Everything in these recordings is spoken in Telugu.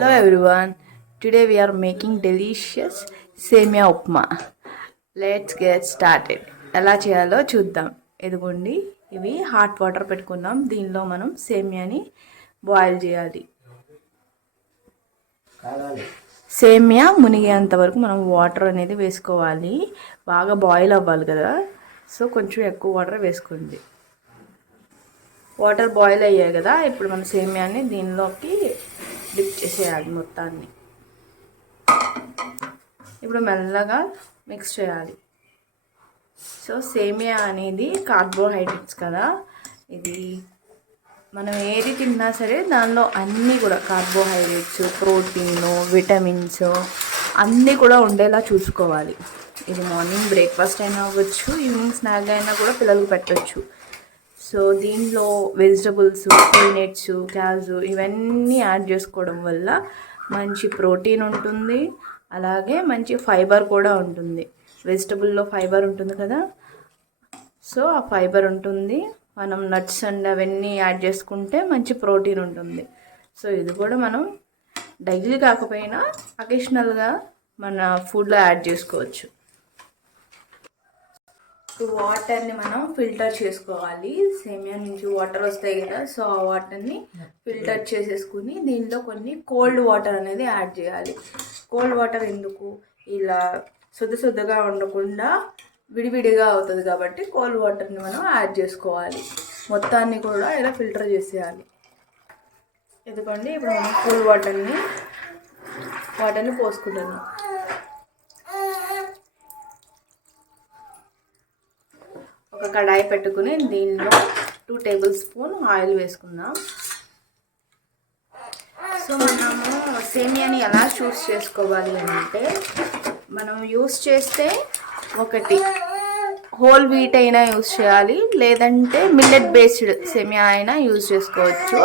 Hello everyone. Today we are making delicious సేమియా ఉప్మా. Let's get started. ఎలా చేయాలో చూద్దాం. ఇదిగోండి ఇవి హాట్ వాటర్ పెట్టుకున్నాం. దీనిలో మనం సేమియాని బాయిల్ చేయాలి. సేమియా మునిగేంత వరకు మనం వాటర్ అనేది వేసుకోవాలి. బాగా బాయిల్ అవ్వాలి కదా, సో కొంచెం ఎక్కువ వాటర్ వేసుకోండి. వాటర్ బాయిల్ అయ్యాయి కదా, ఇప్పుడు మనం సేమియాని దీనిలోకి డిప్ చేసేయాలి మొత్తాన్ని. ఇప్పుడు మెల్లగా మిక్స్ చేయాలి. సో సేమియా అనేది కార్బోహైడ్రేట్స్ కదా, ఇది మనం ఏది తిన్నా సరే దానిలో అన్నీ కూడా కార్బోహైడ్రేట్స్, ప్రోటీన్, విటమిన్స్ అన్నీ కూడా ఉండేలా చూసుకోవాలి. ఇది మార్నింగ్ బ్రేక్ఫాస్ట్ అయినా అవ్వచ్చు, ఈవినింగ్ స్నాక్ అయినా కూడా పిల్లలకు పెట్టవచ్చు. సో దీనిలో వెజిటబుల్స్, పీనట్స్, క్యాజు ఇవన్నీ యాడ్ చేసుకోవడం వల్ల మంచి ప్రోటీన్ ఉంటుంది, అలాగే మంచి ఫైబర్ కూడా ఉంటుంది. వెజిటబుల్లో ఫైబర్ ఉంటుంది కదా, సో ఆ ఫైబర్ ఉంటుంది. మనం నట్స్ అండ్ అవన్నీ యాడ్ చేసుకుంటే మంచి ప్రోటీన్ ఉంటుంది. సో ఇది కూడా మనం డైలీ కాకపోయినా అకేషనల్గా మన ఫుడ్లో యాడ్ చేసుకోవచ్చు. వాటర్ని మనం ఫిల్టర్ చేసుకోవాలి. సేమియా నుంచి వాటర్ వస్తాయి కదా, సో ఆ వాటర్ని ఫిల్టర్ చేసేసుకుని దీనిలో కొన్ని కోల్డ్ వాటర్ అనేది యాడ్ చేయాలి. కోల్డ్ వాటర్ ఎందుకు, ఇలా శుద్ధగా ఉండకుండా విడివిడిగా అవుతుంది కాబట్టి కోల్డ్ వాటర్ని మనం యాడ్ చేసుకోవాలి. మొత్తాన్ని కూడా ఇలా ఫిల్టర్ చేసేయాలి. ఎందుకంటే ఇప్పుడు మనం కూల్ వాటర్ని పోసుకుంటున్నాం. ఒక కడాయి పెట్టుకుని దీనిలో 2 టేబుల్ స్పూన్ ఆయిల్ వేసుకుందాం. సో మనము సేమియాని ఎలా చూస్ చేసుకోవాలి అంటే, మనం యూస్ చేస్తే ఒకటి హోల్ వీట్ అయినా యూస్ చేయాలి, లేదంటే మిల్లెట్ బేస్డ్ సేమియా అయినా యూజ్ చేసుకోవచ్చు.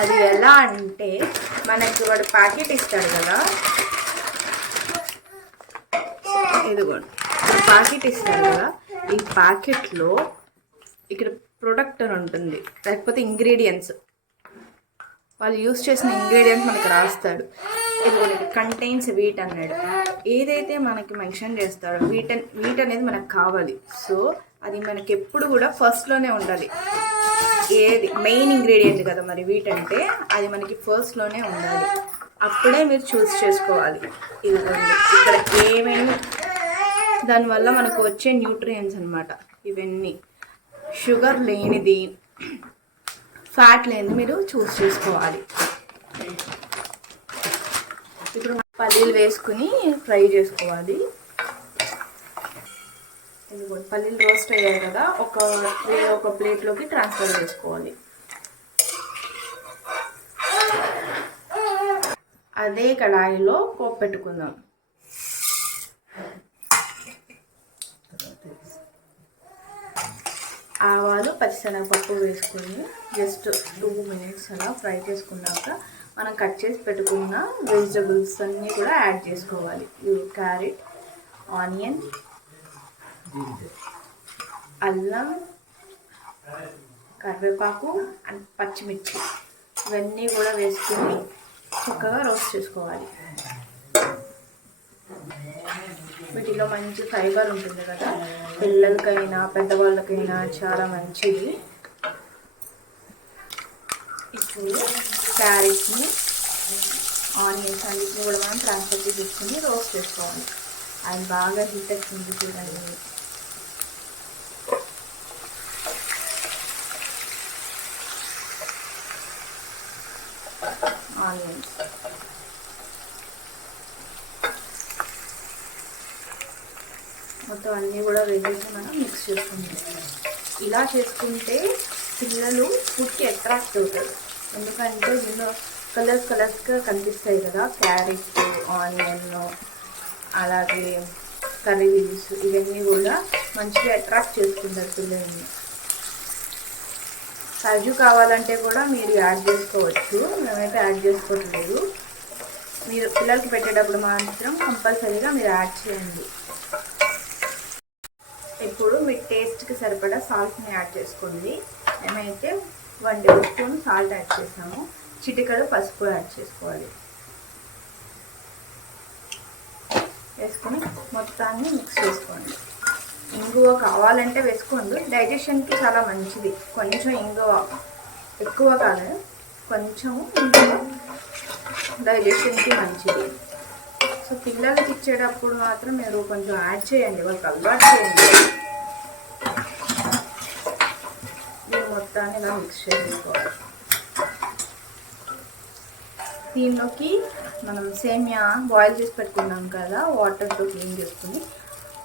అది ఎలా అంటే, మనకి వాడు ప్యాకెట్ ఇస్తాడు కదా, ఇదిగోండి ప్యాకెట్ ఇస్తాడు కదా, ఈ ప్యాకెట్లో ఇక్కడ ప్రొడక్ట్ అని ఉంటుంది, లేకపోతే ఇంగ్రీడియంట్స్, వాళ్ళు యూస్ చేసిన ఇంగ్రీడియంట్స్ మనకి రాస్తాడు. ఇది కంటైన్స్ వీట్ అన్నాడు. ఏదైతే మనకి మెన్షన్ చేస్తాడో వీట్ అనేది మనకు కావాలి. సో అది మనకి ఎప్పుడు కూడా ఫస్ట్లోనే ఉండాలి. ఏది మెయిన్ ఇంగ్రీడియంట్ కదా మరి వీట్ అంటే, అది మనకి ఫస్ట్లోనే ఉండాలి. అప్పుడే మీరు చూస్ చేసుకోవాలి. ఇదిగోండి ఇక్కడ ఏమేమి దానివల్ల మనకు వచ్చే న్యూట్రియంట్స్ అనమాట ఇవన్నీ. షుగర్ లేనిది, ఫ్యాట్ లేనిది మీరు చూస్ చేసుకోవాలి. ఇప్పుడు పల్లీలు వేసుకుని ఫ్రై చేసుకోవాలి. పల్లీలు రోస్ట్ అయ్యాయి కదా, ఒక ప్లేట్లోకి ట్రాన్స్ఫర్ చేసుకోవాలి. అదే కడాయిలో పోపు పెట్టుకుందాం. ఆవాలు, పచ్చిశనగపప్పు వేసుకొని జస్ట్ 2 మినిట్స్ అలా ఫ్రై చేసుకున్నాక మనం కట్ చేసి పెట్టుకున్న వెజిటబుల్స్ అన్నీ కూడా యాడ్ చేసుకోవాలి. క్యారెట్, ఆనియన్, అల్లం, కరివేపాకు అండ్ పచ్చిమిర్చి ఇవన్నీ కూడా వేసుకొని చక్కగా రోస్ట్ చేసుకోవాలి. వీటిలో మంచి ఫైబర్ ఉంటుంది కదా, పిల్లలకైనా పెద్దవాళ్ళకైనా చాలా మంచిది. ఇప్పుడు క్యారెట్ని, ఆనియన్స్ అన్నిటిని కూడా మనం ట్రాన్స్ఫర్ చేసుకుని రోస్ట్ చేసుకోవాలి. అది బాగా హీట్ వచ్చింది చూడండి. ఆనియన్స్ మొత్తం అన్నీ కూడా వేసేసి మనం మిక్స్ చేసుకుంటాం. ఇలా చేసుకుంటే పిల్లలు ఫుడ్కి అట్రాక్ట్ అవుతారు. ఎందుకంటే దీనిలో కలర్స్గా కనిపిస్తాయి కదా, క్యారెట్, ఆనియన్, అలాగే కర్రీ లీవ్స్ ఇవన్నీ కూడా మంచిగా అట్రాక్ట్ చేసుకుంటారు పిల్లల్ని. కాజు కావాలంటే కూడా మీరు యాడ్ చేసుకోవచ్చు, మేమైతే యాడ్ చేసుకోవట్లేదు. మీరు పిల్లలకి పెట్టేటప్పుడు మాత్రం కంపల్సరీగా మీరు యాడ్ చేయండి. ఇప్పుడు మీ టేస్ట్కి సరిపడా సాల్ట్ని యాడ్ చేసుకోండి. మేమైతే 1 టేబుల్ స్పూన్ సాల్ట్ యాడ్ చేసాము. చిటికెడు పసుపు యాడ్ చేసుకోవాలి. వేసుకొని మొత్తాన్ని మిక్స్ చేసుకోండి. ఇంగువ కావాలంటే వేసుకోండి, డైజెషన్కి చాలా మంచిది. కొంచెం ఇంగువ, ఎక్కువ కాదు, కొంచెము ఇంగువ డైజెషన్కి మంచిది. సో పిల్లలకి ఇచ్చేటప్పుడు మాత్రం మీరు కొంచెం యాడ్ చేయండి, వాళ్ళకి అలవాటు చేయండి. దీన్ని మొత్తాన్ని ఇలా మిక్స్ చేసుకోవాలి. దీనిలోకి మనం సేమియా బాయిల్ చేసి పెట్టుకున్నాం కదా, వాటర్తో క్లీన్ చేసుకుని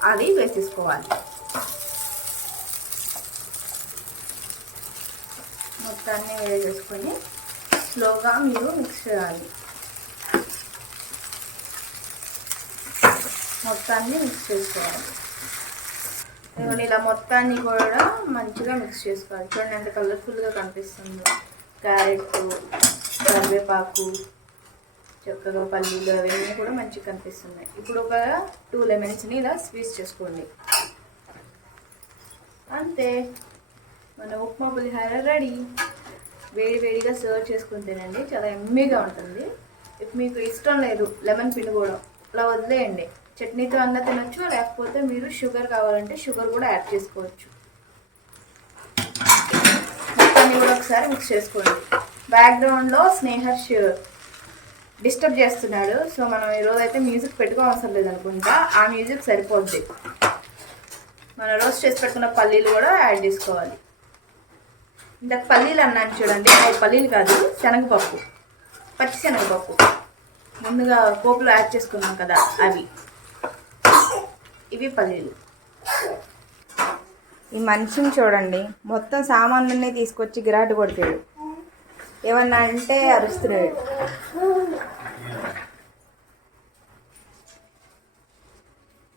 అది వేసేసుకోవాలి. మొత్తాన్ని వేసేసుకొని స్లోగా మీరు మిక్స్ చేయాలి. మొత్తాన్ని మిక్స్ చేసుకోవాలి. ఇలా మొత్తాన్ని కూడా మంచిగా మిక్స్ చేసుకోవాలి. చూడండి ఎంత కలర్ఫుల్గా కనిపిస్తుందో. క్యారెట్, కరివేపాకు, చక్కగా పల్లీలు అవన్నీ కూడా మంచిగా కనిపిస్తున్నాయి. ఇప్పుడు ఒక 2 లెమన్స్ని ఇలా స్క్వీజ్ చేసుకోండి. అంతే, మన ఉప్మా పులిహార రెడీ. వేడి వేడిగా సర్వ్ చేసుకుని తినండి, చాలా ఎమ్మీగా ఉంటుంది. ఇప్పుడు మీకు ఇష్టం లేదు లెమన్ పిండుకోవడం, అలా వదిలేయండి. చట్నీతో అన్న తినొచ్చు, లేకపోతే మీరు షుగర్ కావాలంటే షుగర్ కూడా యాడ్ చేసుకోవచ్చు. మొత్తాన్ని కూడా ఒకసారి మిక్స్ చేసుకోండి. బ్యాక్గ్రౌండ్లో స్నేహర్ష్ డిస్టర్బ్ చేస్తున్నాడు, సో మనం ఈరోజు అయితే మ్యూజిక్ పెట్టుకోవసరం లేదనుకుంటా, ఆ మ్యూజిక్ సరిపోద్ది. మనం రోస్ట్ చేసి పెట్టుకున్న పల్లీలు కూడా యాడ్ చేసుకోవాలి. ఇందాక పల్లీలు అన్నాను చూడండి, అవి పల్లీలు కాదు, శనగపప్పు, పచ్చి శనగపప్పు ముందుగా పోపులో యాడ్ చేసుకున్నాం కదా అవి, ఇవి పల్లీలు. ఈ మనిషిని చూడండి, మొత్తం సామాన్లన్నీ తీసుకొచ్చి గిరాటు కొడతాడు, ఏమన్నా అంటే అరుస్తున్నాడు.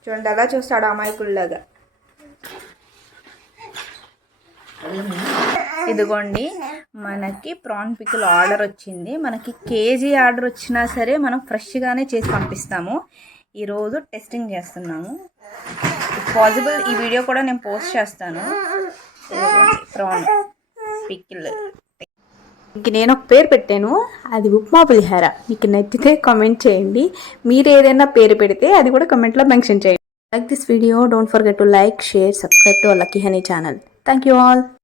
చూడండి అలా చూస్తాడు అమాయకుల్లాగా. ఇదిగోండి, మనకి ప్రాన్ పికిల్ ఆర్డర్ వచ్చింది. మనకి కేజీ ఆర్డర్ వచ్చినా సరే మనం ఫ్రెష్గానే చేసి పంపిస్తాము. ఈరోజు టెస్టింగ్ చేస్తున్నాము. ఇఫ్ పాసిబుల్ ఈ వీడియో కూడా నేను పోస్ట్ చేస్తాను. ప్రాన్ పికిల్ నేను ఒక పేరు పెట్టాను, అది ఉప్మా పులిహార. మీకు నచ్చితే కామెంట్ చేయండి. మీరు ఏదైనా పేరు పెడితే అది కూడా కామెంట్లో మెన్షన్ చేయండి. Like this video, don't forget to like, share, subscribe to lucky honey channel. Thank you all.